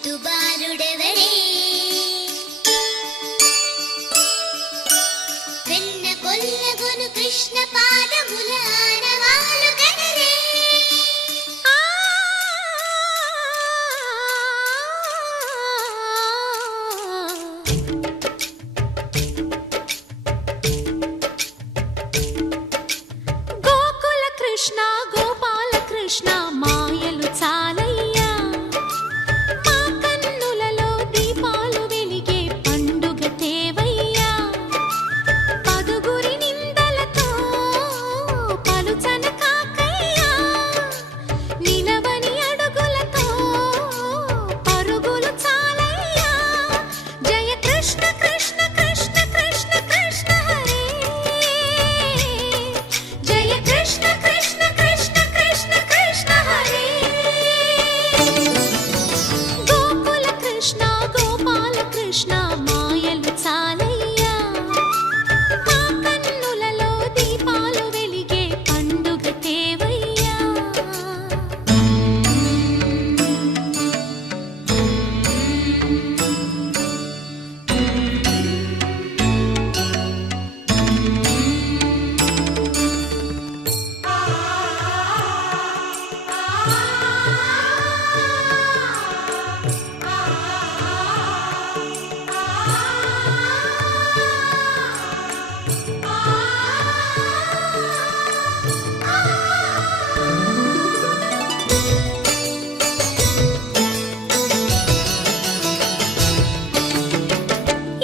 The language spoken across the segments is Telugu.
ముద్దు బాలుడెవరే వెన్న కొల్లగొను కృష్ణ పాదముల ఆనవాలు గనరే గోకుల కృష్ణ గోపాల కృష్ణ మాయలు చాలయ్యా మా కన్నులలో దీపాలు వెలిగే పండుగ తేవయ్యా పదుగురి నిందలతో పలుచన కాకయ్యా నిలవని అడుగులతో పరుగులు చాలయ్యా జయ కృష్ణ కృష్ణ కృష్ణ కృష్ణ కృష్ణ హరే జయ కృష్ణ కృష్ణ కృష్ణ కృష్ణ కృష్ణ హరే గోకుల కృష్ణ గోపాల కృష్ణ మాయలు చాలయ్యా మా కన్నులలో దీపాలు వెలిగే పండుగ తేవయ్యా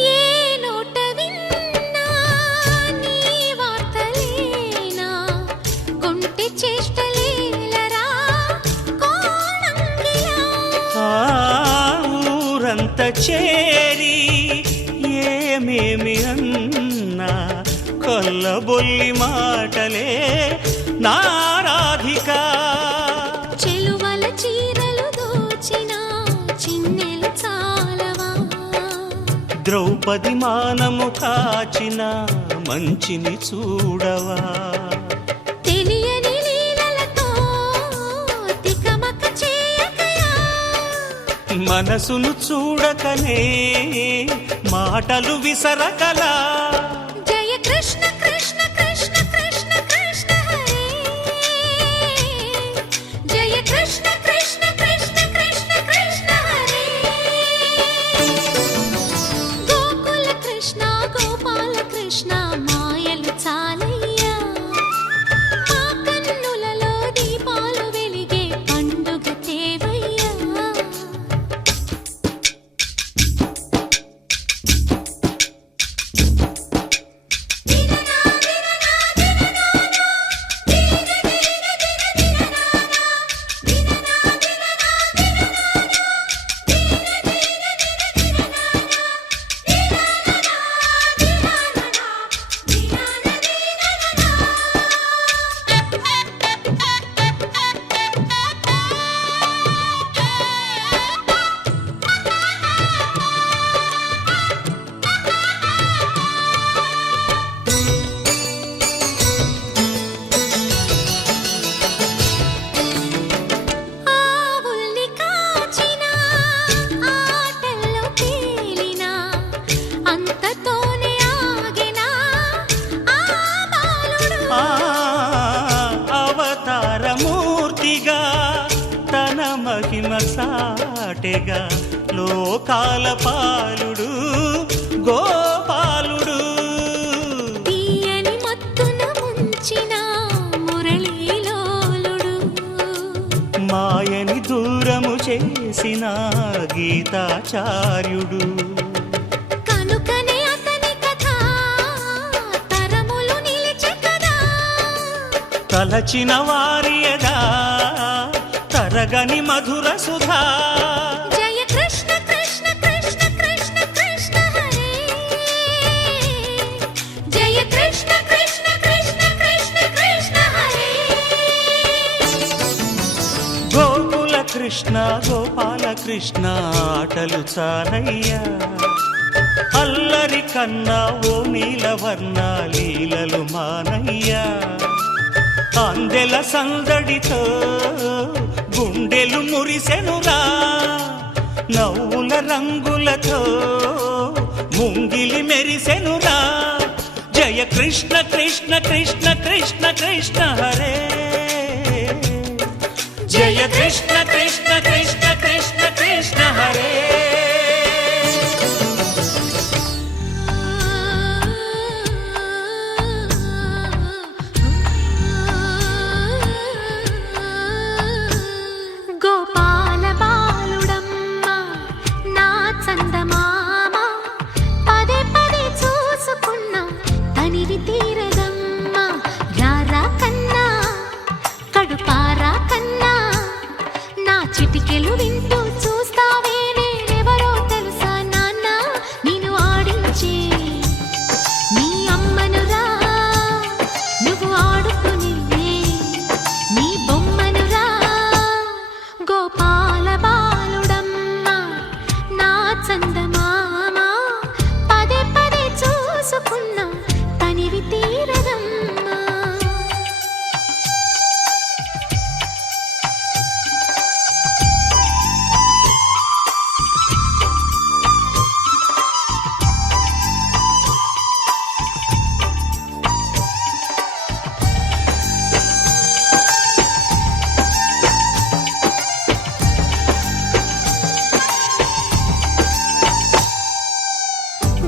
ఏ నోట విన్నా నీ వార్తలేనా కొంటె చేష్టలేలరా కోణంగిలా ఆ ఊరంత చేరి ఏమేమి అన్నా కొల్లబొల్లి మాటలే నారాధిక చెలువల చీరలు దోచిన చిన్నెలు చాలవా ద్రౌపది మానము కాచిన మంచిని చూడవా తెలియని లీలలతో తికమక చేయకయా మనసును చూడకనే మాటలు విసరకలా జయ కృష్ణ కృష్ణ కృష్ణ కృష్ణ కృష్ణ హరే జయ కృష్ణ కృష్ణ కృష్ణ కృష్ణ కృష్ణ హరే గోకుల కృష్ణ గోపాల కృష్ణ మాయలు చాలయ్యా మా కన్నులలో దీపాలు వెలిగే పండుగ తేవయ్యా ఆవుల్ని కాచిన ఆటల్లో తేలిన అంతతోనే ఆగిన ఆ బాలుడు ఆ అవతారమూర్తిగా తన మహిమ సాటెగా లోకాల పాలుడు గోపాలుడు తీయని మత్తున ముంచిన మురళీలోలుడు మాయని దూరము చేసిన గీతాచార్యుడు కనుకనే అతని కథ తరములు నిలిచె కదా తలచిన వారియదా తరగని మధుర సుధా జయ కృష్ణ కృష్ణ కృష్ణ కృష్ణ కృష్ణ హరే జయ కృష్ణ కృష్ణ కృష్ణ కృష్ణ కృష్ణ హరే గోకుల కృష్ణ గోపాల కృష్ణ ఆటలు చాలయ్యా అల్లరి కన్నా ఓ నీలవర్ణ లీలలు మానయ్యా అందెల సందడితో గుండెలు మురిసెనురా నవ్వుల రంగులతో ముంగిలి మెరిసెనురా జయ కృష్ణ కృష్ణ కృష్ణ కృష్ణ కృష్ణ హరే జయ కృష్ణ కృష్ణ కృష్ణ కృష్ణ కృష్ణ హరే గోపాల బాలుడమ్మ నా చందమామ పదే పదే చూసుకున్నా తనివి తీరదమ్మ రారా కన్నా కడుపారా కన్నా నా చిటికెలు వింటూ చూస్తావే నేనెవరో తెలుసా నాన్న నేను ఆడించే నీ అమ్మనురా నువ్వు ఆడుకునే నీ బొమ్మనురా గోపాల బాలుడమ్మ నా చందమామ పదే పదే చూసుకున్నా తనివి తీరదమ్మా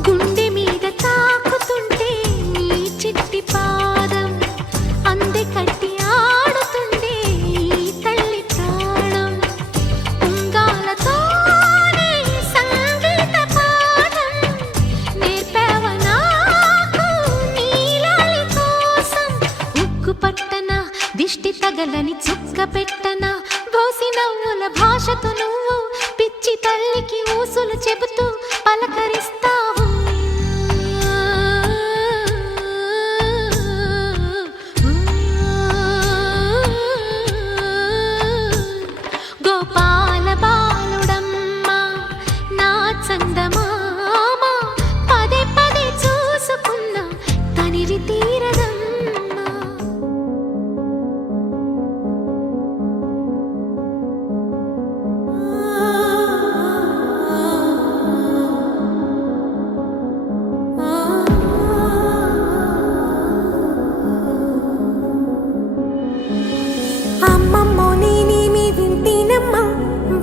గుండె మీద తాకుతుంటే నీ చిట్టి పాదం అందే కట్టి ఆడుతుండే ఈ తల్లి ప్రాణం ఉంగాలతోనే సంగీత పాఠం నేర్పావ నాకు నీలాలి కోసం ఉక్కు పట్టన దిష్టి తగలని చుక్క పెట్టన బోసి నవ్వుల భాషతో నువ్వు పిచ్చి తల్లికి ఊసులు చెబుతూ పలకరిస్తావు గోపాల బాలుడమ్మ నా చందమామ పదే పదే చూసుకున్నా తనివి తీరదమ్మా అమ్మమ్మో నేనేమి వింటేనమ్మా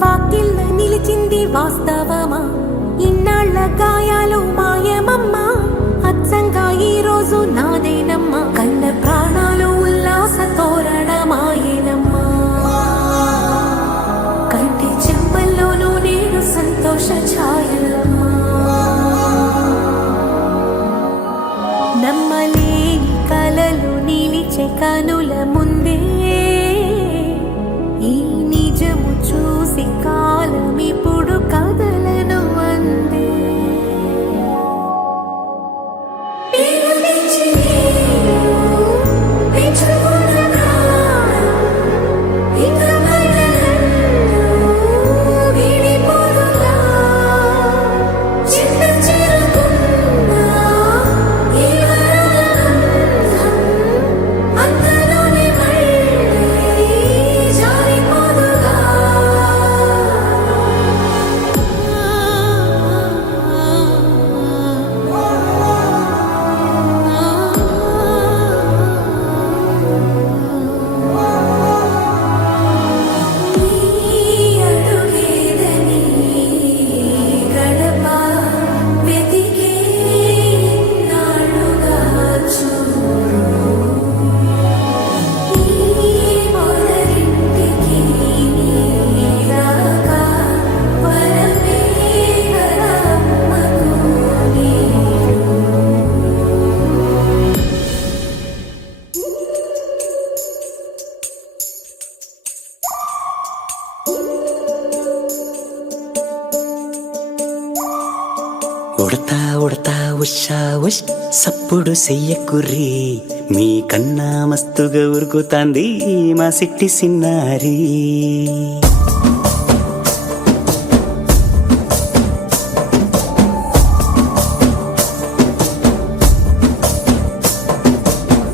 వాకిళ్ళ నిలిచింది వాస్తవమా ఇన్నాళ్ళ గాయాలు మాయమమ్మా అచ్చంగా ఈ రోజు నాదేనమ్మా కన్న ప్రాణాలు ఉల్లాస తోరణమాయేనమ్మా కంటి చెమ్మల్లోనూ నేను సంతోష ఛాయలమ్మా నమ్మలేని కలలు నిలిచే కనుల ముందే ఈ నిజము చూసి కాలం ఇప్పుడు కదలను అందే ఉడతా ఉడతా ఉషా ఉష్ సప్పుడు చెయ్యకుర్రి మీ కన్నా మస్తుగా ఉరుకుతాంది మా సిట్టి సిన్నారి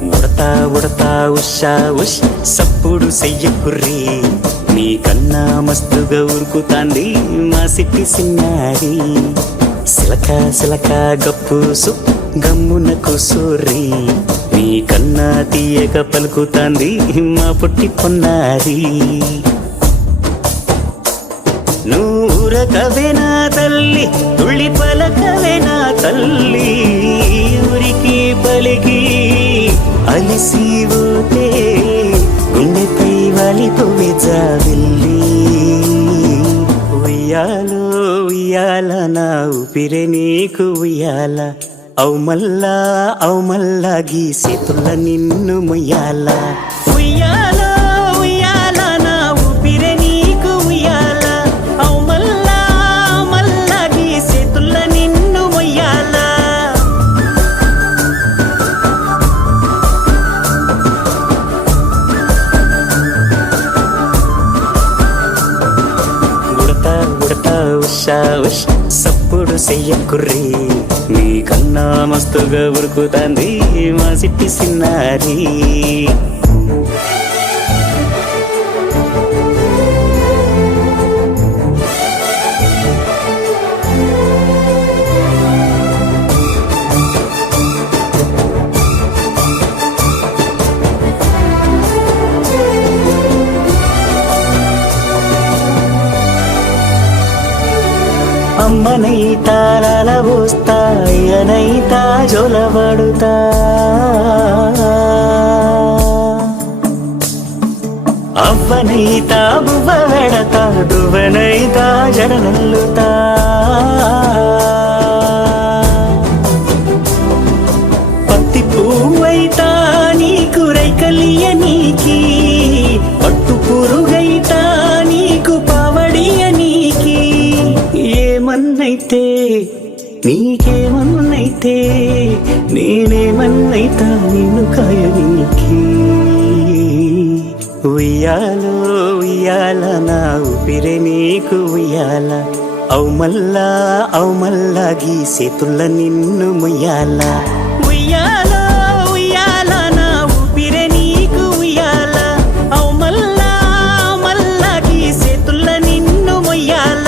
ఉడతా ఉడతా ఉషా ఉష్ సప్పుడు చెయ్యకుర్రి నీ కన్నా మస్తుగా ఉరుకుతాంది మా సిట్టి సిన్నారి సిలక సిలక గప్పుసు గమ్మున కూసూరి నీ కన్నా తీయక పలుకుతాంది మా పుట్టి పొన్నారి నూరకవేనా తల్లి తుళ్ళి పలకవేనా తల్లి ఊరికి పలికి అలిసిపోతే గుండెపై వాలిపోవే జాబిల్లి ఉయ్యాలో ఉయ్యాల నా ఊపిరే నీకు ఉయ్యాల అవు మల్లా గీసేతుల్ల నిన్ను ముయ్యాల ఉయ్యాలో ఉయ్యాల నా ఊపిరే నీకు ఉయ్యాల అవు మల్లా గీసేతుల్ల నిన్ను ముయ్యాల ఉడతా ఉషా ఉష్ సప్పుడు చెయ్యకుర్రి నీ కన్నా మస్తుగా ఉరుకుతాంది మా సిట్టి సిన్నారి అమ్మనైతా లలబోస్తా అయ్యనైతా జొలబడుతా అవ్వనైతా బువ్వ వెడతా దువ్వనైతా జడనల్లుతా పత్తి పువ్వైతా నీకు రైకలియ నీకి పట్టు పురుగైతా నీకు పావడియ నీకి ఏమన్నైతే నీకేమన్నైతే నేనేమన్నైతా నిన్ను కాయనీకి ఉయ్యాలో ఉయ్యాల నా ఊపిరే నీకు ఉయ్యాల అవు మల్లా గీసేతుల్ల నిన్ను ముయ్యాల ఉయ్యాలో ఉయ్యాల నా ఊపిరే నీకు ఉయ్యాల అవు మల్లా గీసేతుల్ల నిన్ను ముయ్యాల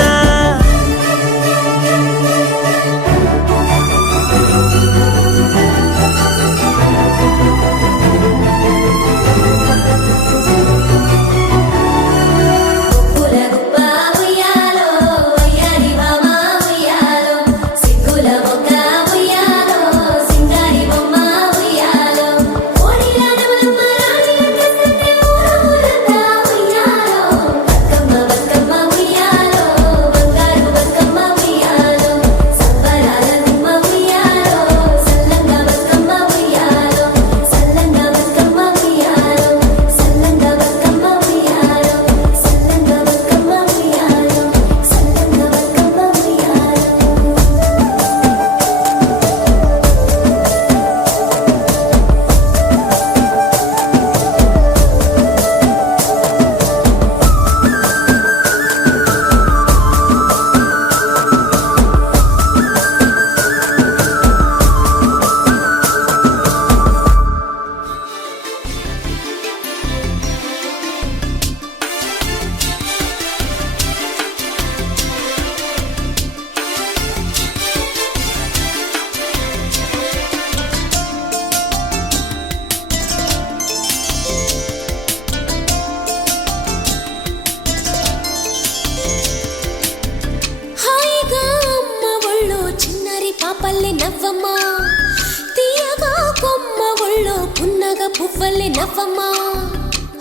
పాపల్లె నవ్వమ్మా తీయగా కొమ్మ ఒళ్ళో పున్నగ పువ్వల్లె నవ్వమ్మా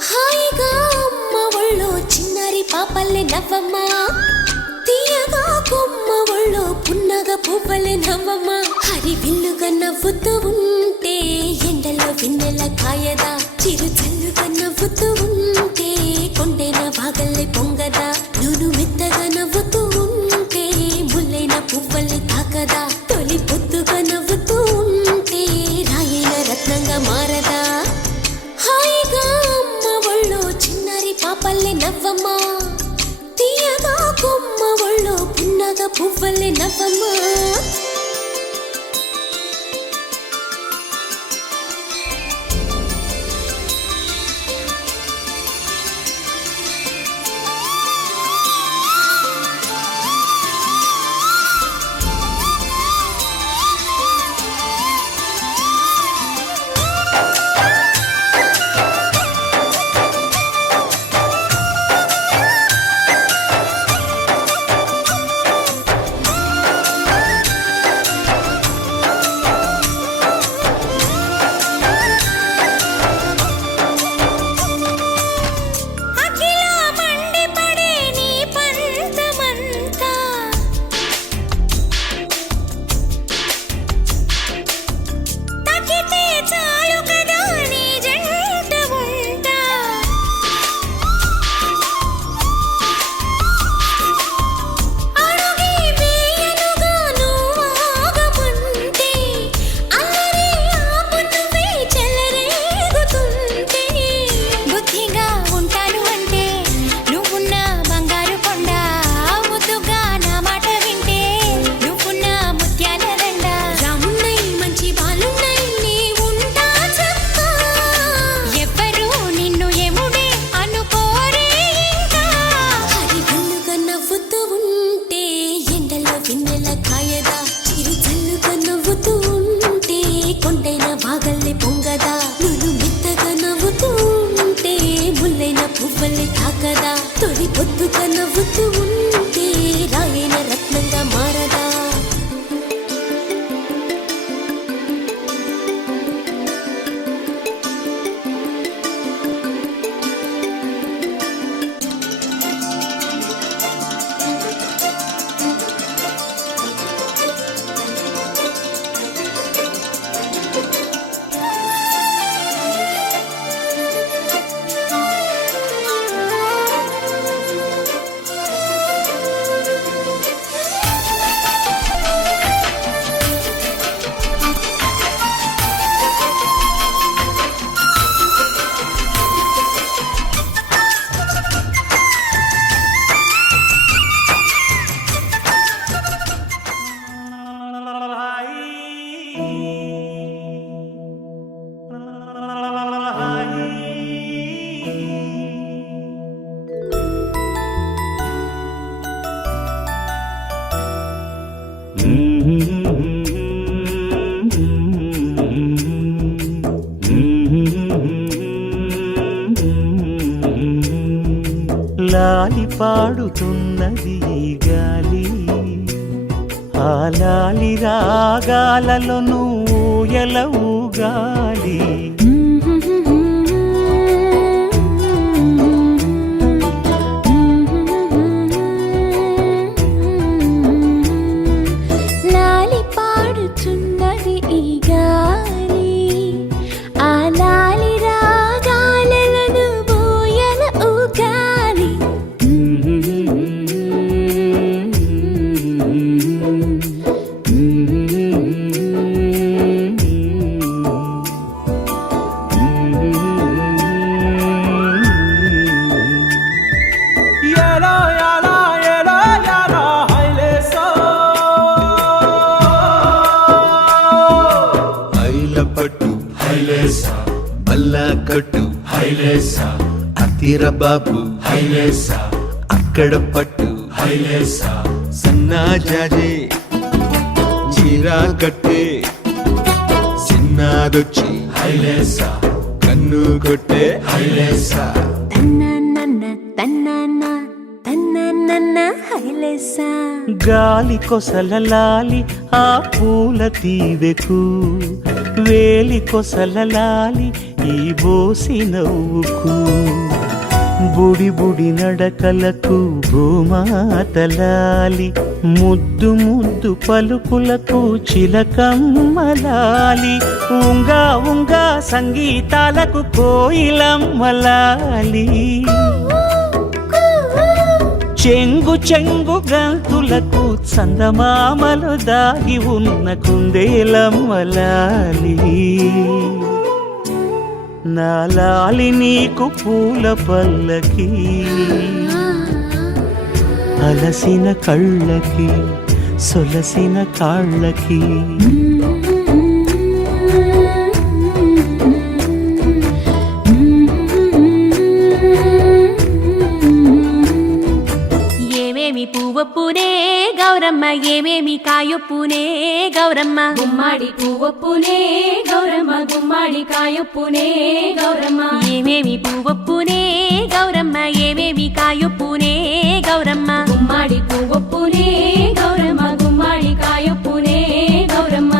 హాయిగా అమ్మ ఒళ్ళో చిన్నారి పాపల్లె నవ్వమ్మా తీయగా కొమ్మ ఒళ్ళో పున్నగ పువ్వల్లె నవ్వమ్మా హరి విల్లుగా నవ్వుతూ ఉంటే ఎండలో వెన్నెల కాయదా చిరు చల్లుగా నవ్వుతూ ఉంటే కొండైన వాగల్లె పొంగదా నూను మెత్తగా నవ్వుతూ ఉంటే ముల్లైన పువ్వల్లె తాకదా తొలి పొద్దుగా నవ్వుతూ ఉంటే రాయైన రత్నంగా మారదా హాయిగా అమ్మ ఒళ్ళో చిన్నారి పాపల్లె నవ్వమ్మా తీయగా కొమ్మ ఒళ్ళో పున్నగ పువ్వల్లె నవ్వమ్మా కదా తొలి పొద్దుగా నవ్వుతూ ఉంటే రాయన రత్నంగా మారదా లాలి పాడుతున్నది ఈ గాలి ఆ లాలి రాగాలలో నువ్వు ఎలవుగాలి లాలి పాడుచున్నది ఈ గాలి ఆ లాలి రాగాలను బోయల ఊగాలి పట్టు హైలేసా బల్లా కట్టు హైలేసా అతిర బాబు హైలేసా అక్కడ పట్టు హైలేసా సన్నా జాజే చీరా కట్టే చిన్నాదొచ్చి హైలేసా కన్ను కొట్టే హైలేసా తన్నన్న తన్నన్న తన్నన్న హైలేసా గాలి కొసల లాలి ఆ పూల తీవెకు వేలి కొసల లాలి ఈ బోసి నవ్వుకు బుడి బుడి నడకలకు భూమాతలాలి ముద్దు ముద్దు పలుకులకు చిలకమ్మలాలి ఉంగా ఉంగా సంగీతాలకు కోయిలమ్మలాలి చెంగు చెంగు గంతులకు చందమామలు దాగి ఉన్న కుందేలమ్మలాలి నా లాలి నీకు పూల పల్లకి అలసిన కళ్ళకి సొలసిన కాళ్ళకి ఏమేమి పువ్వొప్పునే గౌరమ్మ ఏమేమి కాయొప్పునే గౌరమ్మ గుమ్మాడి పువ్వొప్పునే గౌరమ్మ గుమ్మాడి కాయొప్పునే గౌరమ్మ ఏమేమి పువ్వొప్పునే గౌరమ్మ ఏమేమి కాయొప్పునే గౌరమ్మ గుమ్మాడి పువ్వొప్పునే గౌరమ్మ గుమ్మాడి కాయొప్పునే గౌరమ్మ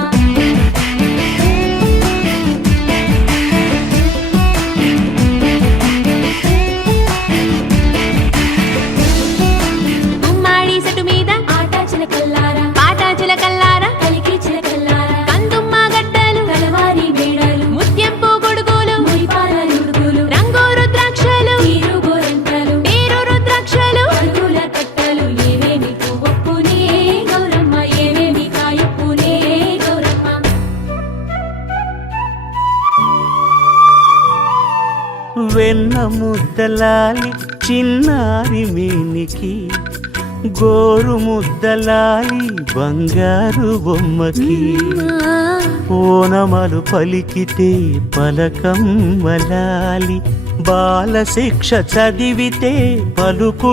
గుమ్మాడి చెట్టు మీద ఆట చిలకల్లారా పాట చిలకల్లారా కలికి చిలకల్లారా కందుమ్మ గడ్డలు కలవారి మేడలు ముత్యంపు గొడుగులు మురిపాల నుడుగులు రంగు రుద్రాక్షలు తీరు గోరంతలు పేరు రుద్రాక్షలు అరుగుల కట్టలు ఏమేమి పువ్వొప్పునే గౌరమ్మ ఏమేమి కాయొప్పునే గౌరమ్మ వెన్న ముద్దలాలి చిన్నారి మేనికి గోరు ముద్దలాలి బంగారు బొమ్మకి ఓనమలు పలికితే పలకమ్మలాలి బాల శిక్ష చదివితే పలుకులమ్మలాలి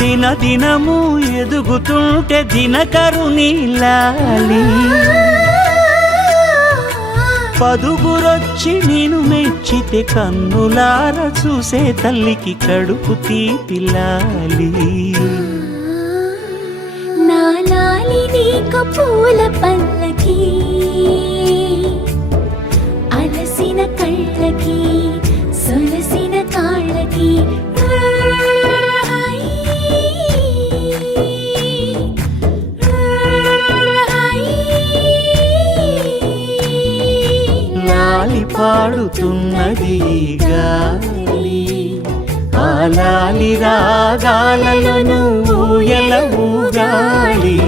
దిన దినము ఎదుగుతుంటే దినకరుని లాలి పదుగురొచ్చి నేను మెచ్చితే కన్నులార చూసే తల్లికి కడుపు తీపిల్లాలి. నాలాలి నీకు పూల పల్లకి అలసిన కళ్ళకి సొలసిన కాళ్ళకి లాలి పాడుతున్నది గాలి, ఆ లాలి రాగాలలో నువ్వు ఎలా ఊగాలి.